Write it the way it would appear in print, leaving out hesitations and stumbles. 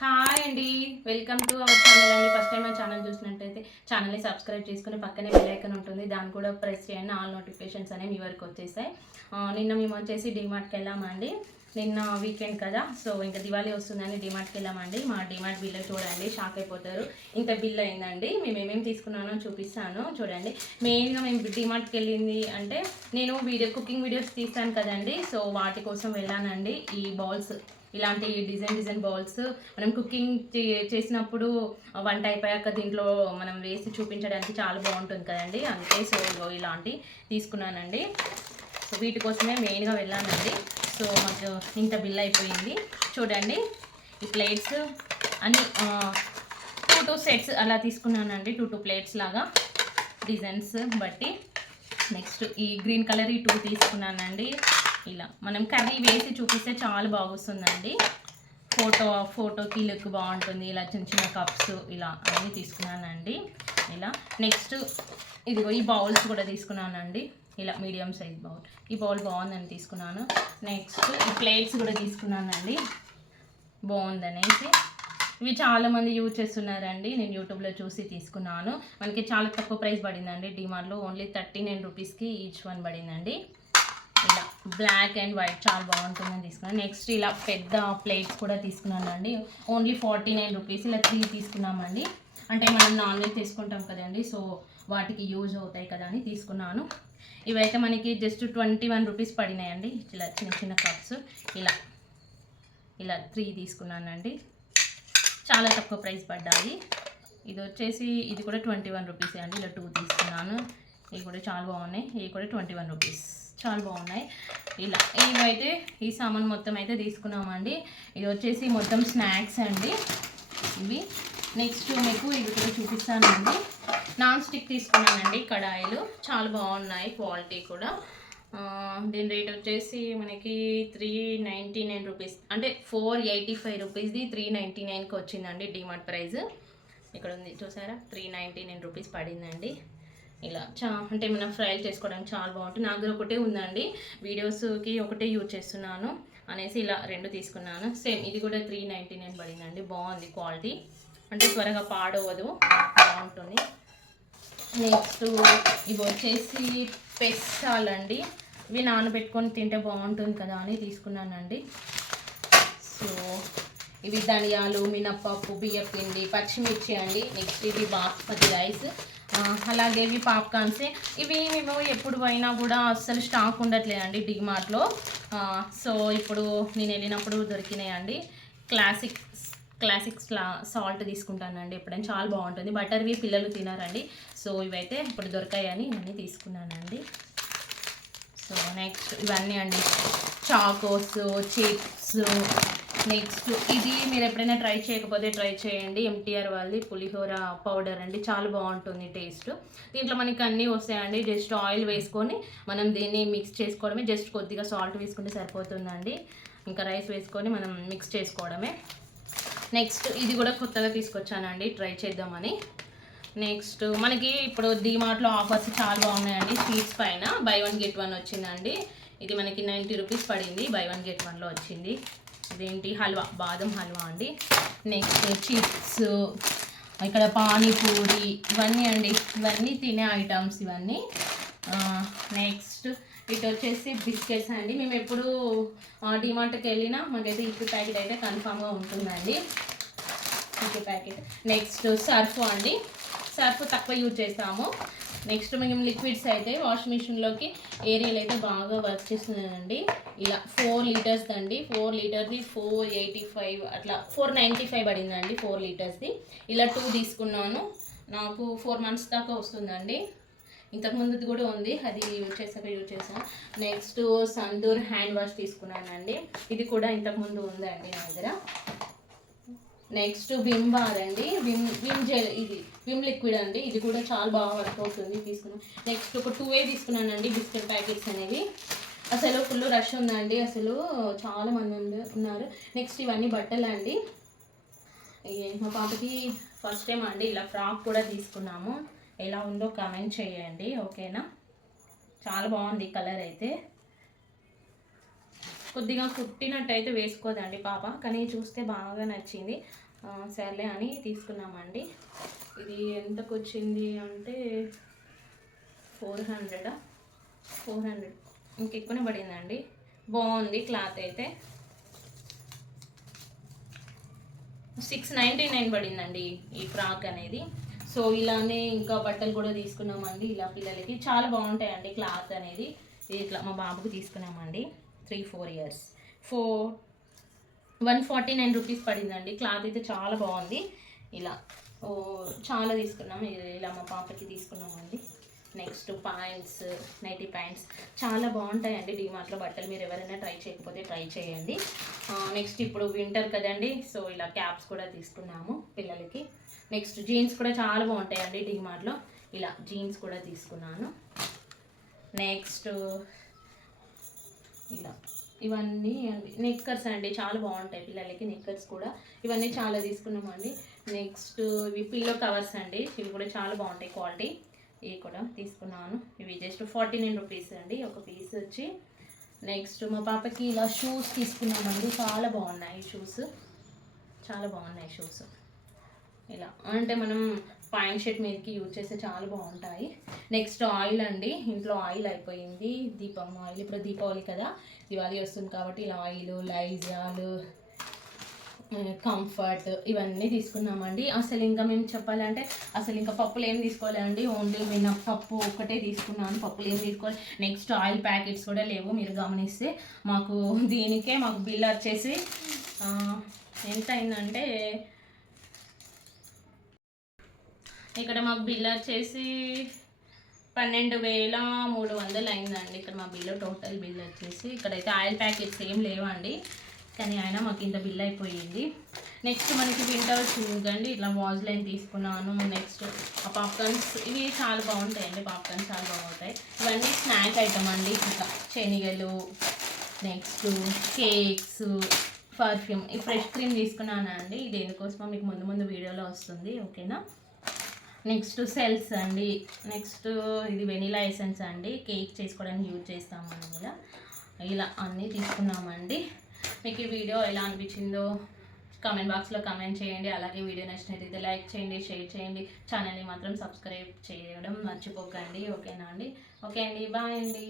Hi అండి, welcome to our channel అండి. First time మా ఛానల్ చూసినట్టయితే ఛానల్ని సబ్స్క్రైబ్ చేసుకుని పక్కనే బెల్ ఐకాన్ ఉంటుంది, దాన్ని కూడా ప్రెస్ చేయండి. ఆల్ నోటిఫికేషన్స్ అనేవి మీ వరకు వచ్చేసాయి. నిన్న మేము వచ్చేసి డిమార్ట్కి వెళ్ళామండి. నిన్న వీకెండ్ కదా, సో ఇంకా దివాళీ వస్తుందని డిమార్ట్కి వెళ్ళామండి. మా డిమార్ట్ బిల్లు చూడండి, షాక్ అయిపోతారు. ఇంత బిల్ అయిందండి. మేము ఏమేమి తీసుకున్నానో చూపిస్తాను చూడండి. మెయిన్గా మేము డిమార్ట్కి వెళ్ళింది అంటే నేను కుకింగ్ వీడియోస్ తీస్తాను కదండి, సో వాటి కోసం వెళ్ళానండి. ఈ బౌల్స్, ఇలాంటి డిజైన్ బౌల్స్ మనం కుకింగ్ చేసినప్పుడు వంట అయిపోయాక దీంట్లో మనం వేసి చూపించడానికి చాలా బాగుంటుంది కదండి, అందుకే సో ఇలాంటి తీసుకున్నానండి. సో వీటి కోసమే మెయిన్గా వెళ్ళానండి. సో మాకు ఇంత బిల్ అయిపోయింది చూడండి. ఈ ప్లేట్స్ అన్ని 2 సెట్స్ అలా తీసుకున్నానండి. 2 ప్లేట్స్ లాగా డిజైన్స్ బట్టి. నెక్స్ట్ ఈ గ్రీన్ కలర్ ఈ 2 తీసుకున్నానండి. ఇలా మనం కర్రీ వేసి చూపిస్తే చాలా బాగుస్తుందండి. ఫోటోకి లుక్ బాగుంటుంది. ఇలా చిన్న కప్స్ ఇలా అన్నీ తీసుకున్నానండి. ఇలా నెక్స్ట్ ఇదిగో ఈ బౌల్స్ కూడా తీసుకున్నానండి. ఇలా మీడియం సైజ్ బౌల్, ఈ బౌల్ బాగుందని తీసుకున్నాను. నెక్స్ట్ ఈ ప్లేట్స్ కూడా తీసుకున్నానండి, బాగుందనేసి. ఇవి చాలామంది యూజ్ చేస్తున్నారండి, నేను యూట్యూబ్లో చూసి తీసుకున్నాను. మనకి చాలా తక్కువ ప్రైస్ పడిందండి. డిమార్ట్లో ఓన్లీ 39 రూపీస్కి ఈచ్ వన్ పడిందండి. ఇలా బ్లాక్ అండ్ వైట్ చాలా బాగుంటుందని తీసుకున్నాను. నెక్స్ట్ ఇలా పెద్ద ప్లేట్స్ కూడా తీసుకున్నానండి. Only 49 rupees. ఇలా 3 తీసుకున్నామండి. అంటే మనం నాన్ వెజ్ తీసుకుంటాం కదండి, సో వాటికి యూజ్ అవుతాయి కదా అని తీసుకున్నాను. ఇవైతే మనకి జస్ట్ 21 రూపీస్ పడినాయండి. ఇలా చిన్న కప్స్ ఇలా 3 తీసుకున్నానండి. చాలా తక్కువ ప్రైస్ పడ్డాయి. ఇది వచ్చేసి ఇది కూడా 21 రూపీసే అండి. ఇలా 2 తీసుకున్నాను. ఇవి కూడా చాలా బాగున్నాయి. ఇవి కూడా 21 రూపీస్, చాలా బాగున్నాయి. ఇలా ఇవైతే ఈ సామాన్ మొత్తం అయితే తీసుకున్నామండి. ఇది వచ్చేసి మొత్తం స్నాక్స్ అండి ఇవి. నెక్స్ట్ మీకు ఇది కూడా చూపిస్తానండి. నాన్ స్టిక్ తీసుకున్నానండి కడాయిలు, చాలా బాగున్నాయి, క్వాలిటీ కూడా. దీని రేట్ వచ్చేసి మనకి 399 రూపీస్, అంటే 485 రూపీస్ది 399కి వచ్చిందండి డిమార్ట్ ప్రైస్. ఇక్కడ ఉంది చూసారా, 399 రూపీస్ పడిందండి. ఇలా అంటే మనం ఫ్రైలు చేసుకోవడానికి చాలా బాగుంటుంది. నా దగ్గర ఒకటే ఉందండి, వీడియోస్కి ఒకటే యూజ్ చేస్తున్నాను అనేసి ఇలా 2 తీసుకున్నాను. సేమ్ ఇది కూడా 399 పడిందండి. బాగుంది క్వాలిటీ, అంటే త్వరగా పాడవదు, బాగుంటుంది. నెక్స్ట్ ఇవి వచ్చేసి పెసాలండి. ఇవి నానబెట్టుకొని తింటే బాగుంటుంది కదా అని తీసుకున్నానండి. సో ఇవి ధనియాలు, మినప్పప్పు, బియ్యపిండి, పచ్చిమిర్చి అండి. నెక్స్ట్ ఇవి బాస్మతి రైస్, అలాగే ఇవి పాప్కార్న్సే. ఇవి మేము ఎప్పుడు పోయినా కూడా అస్సలు స్టాక్ ఉండట్లేదండి డిమార్ట్లో. సో ఇప్పుడు నేను వెళ్ళినప్పుడు దొరికినాయండి. క్లాసిక్ సాల్ట్ తీసుకుంటానండి ఎప్పుడైనా, చాలా బాగుంటుంది. బటర్వి పిల్లలు తినారండి, సో ఇవైతే ఇప్పుడు దొరికాయని ఇవన్నీ తీసుకున్నానండి. సో నెక్స్ట్ ఇవన్నీ అండి, చాకోస్, చిప్స్. నెక్స్ట్ ఇది మీరు ఎప్పుడైనా ట్రై చేయకపోతే ట్రై చేయండి. ఎంటీఆర్ వాళ్ళది పులిహోర పౌడర్ అండి, చాలా బాగుంటుంది టేస్ట్. దీంట్లో మనకి అన్నీ వస్తాయండి. జస్ట్ ఆయిల్ వేసుకొని మనం దీన్ని మిక్స్ చేసుకోవడమే. జస్ట్ కొద్దిగా సాల్ట్ వేసుకుంటే సరిపోతుందండి. ఇంకా రైస్ వేసుకొని మనం మిక్స్ చేసుకోవడమే. నెక్స్ట్ ఇది కూడా కొత్తగా తీసుకొచ్చానండి, ట్రై చేద్దామని. నెక్స్ట్ మనకి ఇప్పుడు డిమార్ట్లో ఆఫర్స్ చాలా బాగున్నాయండి. స్వీట్స్ పైన బై 1 get 1 వచ్చిందండి. ఇది మనకి 90 రూపీస్ పడింది, బై 1 get 1లో వచ్చింది. ఇదేంటి హల్వా, బాదం హల్వా అండి. నెక్స్ట్ చిప్స్, ఇక్కడ పానీపూరి, ఇవన్నీ అండి, ఇవన్నీ తినే ఐటమ్స్ ఇవన్నీ. నెక్స్ట్ ఇటు వచ్చేసి బిస్కెట్స్ అండి. మేము ఎప్పుడు డిమార్ట్కి వెళ్ళినా మాకైతే ఇప్పు ప్యాకెట్ అయితే కన్ఫామ్గా ఉంటుందండి, ఇప్పు ప్యాకెట్. నెక్స్ట్ సర్ఫ్ అండి, సర్ఫ్ తక్కువ యూజ్ చేస్తాము. నెక్స్ట్ మేము లిక్విడ్స్ అయితే వాష్ మిషన్లోకి ఏరియల్ అయితే బాగా వర్క్ చేస్తున్నానండి. ఇలా 4 లీటర్స్ అండి, 4 లీటర్ది 485 అట్లా 495 పడిందండి 4 లీటర్స్ది. ఇలా 2 తీసుకున్నాను. నాకు 4 months దాకా వస్తుందండి. ఇంతకుముందుది కూడా ఉంది, అది యూజ్ చేసాను. నెక్స్ట్ సందూర్ హ్యాండ్ వాష్ తీసుకున్నానండి. ఇది కూడా ఇంతకుముందు ఉందండి నా దగ్గర. నెక్స్ట్ విమ్ బార్ అండి, విమ్ జెల్, ఇది విమ్ లిక్విడ్ అండి. ఇది కూడా చాలా బాగా వర్క్ అవుతుంది, తీసుకున్నాను. నెక్స్ట్ ఒక 2 తీసుకున్నానండి బిస్కెట్ ప్యాకెట్స్ అనేవి. అసలు ఫుల్ రష్ ఉందండి, అసలు చాలా మంది ఉన్నారు. నెక్స్ట్ ఇవన్నీ బట్టలు అండి. మా పాపకి ఫస్ట్ టైం అండి ఇలా ఫ్రాక్ కూడా తీసుకున్నాము. ఎలా ఉందో కామెంట్ చేయండి, ఓకేనా? చాలా బాగుంది కలర్ అయితే. కొద్దిగా కుట్టినట్టయితే వేసుకోదండి పాప, కానీ చూస్తే బాగా నచ్చింది. సర్లే అని తీసుకున్నామండి. ఇది ఎంతకు వచ్చింది అంటే 400 ఇంకెక్కువనే పడిందండి. బాగుంది క్లాత్ అయితే. 699 పడిందండి ఈ ఫ్రాక్ అనేది. సో ఇలానే ఇంకా బట్టలు కూడా తీసుకున్నామండి. ఇలా పిల్లలకి చాలా బాగుంటాయండి క్లాత్ అనేది. ఇట్లా మా బాబుకి తీసుకున్నామండి 3-4 ఇయర్స్. 149 రూపీస్ పడిందండి. క్లాత్ అయితే చాలా బాగుంది. ఇలా చాలా తీసుకున్నాము. ఇలా మా పాపకి తీసుకున్నామండి. నెక్స్ట్ ప్యాంట్స్, నైటీ ప్యాంట్స్ చాలా బాగుంటాయండి డీమార్ట్లో బట్టలు. మీరు ఎవరైనా ట్రై చేయకపోతే ట్రై చేయండి. నెక్స్ట్ ఇప్పుడు వింటర్ కదండి, సో ఇలా క్యాప్స్ కూడా తీసుకున్నాము పిల్లలకి. నెక్స్ట్ జీన్స్ కూడా చాలా బాగుంటాయండి డీమార్ట్లో. ఇలా జీన్స్ కూడా తీసుకున్నాను. నెక్స్ట్ ఇలా ఇవన్నీ నిక్కర్స్ అండి, చాలా బాగుంటాయి పిల్లలకి నిక్కర్స్ కూడా. ఇవన్నీ చాలా తీసుకున్నామండి. నెక్స్ట్ ఇవి పిల్లో కవర్స్ అండి, ఇవి కూడా చాలా బాగుంటాయి క్వాలిటీ. ఇవి కూడా తీసుకున్నాను. ఇవి జస్ట్ 49 రూపీస్ అండి ఒక పీస్ వచ్చి. నెక్స్ట్ మా పాపకి ఇలా షూస్ తీసుకున్నామండి. చాలా బాగున్నాయి షూస్, చాలా బాగున్నాయి షూస్. ఇలా అంటే మనం పాయింట్ షర్ట్ మీదకి యూజ్ చేస్తే చాలా బాగుంటాయి. నెక్స్ట్ ఆయిల్ అండి, ఇంట్లో ఆయిల్ అయిపోయింది. దీపం ఆయిల్, ఇప్పుడు దీపావళి కదా, దివాళీ వస్తుంది కాబట్టి ఇలా ఆయిల్, లైజాల్, కంఫర్ట్ ఇవన్నీ తీసుకున్నామండి. అసలు ఇంకా మేము చెప్పాలంటే అసలు ఇంకా పప్పులు ఏం తీసుకోవాలండి, ఓన్లీ మినప్పప్పు ఒకటే తీసుకున్నాను. పప్పులు ఏం తీసుకోవాలి. నెక్స్ట్ ఆయిల్ ప్యాకెట్స్ కూడా లేవు. మీరు గమనిస్తే మాకు దీనికే మాకు బిల్ వచ్చేసి ఎంత అయిందంటే, ఇక్కడ మాకు బిల్ వచ్చేసి 12,300 అయిందండి. ఇక్కడ మా బిల్లు టోటల్ బిల్ వచ్చేసి. ఇక్కడైతే ఆయిల్ ప్యాకెట్స్ ఏం లేవండి, కానీ అయినా మాకు ఇంత బిల్ అయిపోయింది. నెక్స్ట్ మనకి వింటర్ చూడండి, ఇట్లా వాజ్లైన్ తీసుకున్నాను. నెక్స్ట్ పాప్కార్న్స్, ఇవి చాలా బాగుంటాయండి. పాప్కార్న్స్ చాలా బాగుంటాయి. ఇవన్నీ స్నాక్ ఐటమ్ అండి. ఇట్లా శనగలు, నెక్స్ట్ కేక్స్, పర్ఫ్యూమ్. ఈ ఫ్రెష్ క్రీమ్ తీసుకున్నాను అండి. ఇది దేనికోసమో మీకు ముందు వీడియోలో వస్తుంది, ఓకేనా. నెక్స్ట్ సెల్స్ అండి. నెక్స్ట్ ఇది వెనిలా ఎసెన్స్ అండి, కేక్ చేసుకోవడానికి యూజ్ చేస్తాం మనం. ఇలా అన్నీ తీసుకున్నామండి. మీకు ఈ వీడియో ఎలా అనిపించిందో కామెంట్ బాక్స్లో కామెంట్ చేయండి. అలాగే వీడియో నచ్చినట్లయితే లైక్ చేయండి, షేర్ చేయండి. ఛానల్ని మాత్రం సబ్స్క్రైబ్ చేయడం మర్చిపోకండి, ఓకేనా అండి. ఓకే అండి, బాయ్ అండి.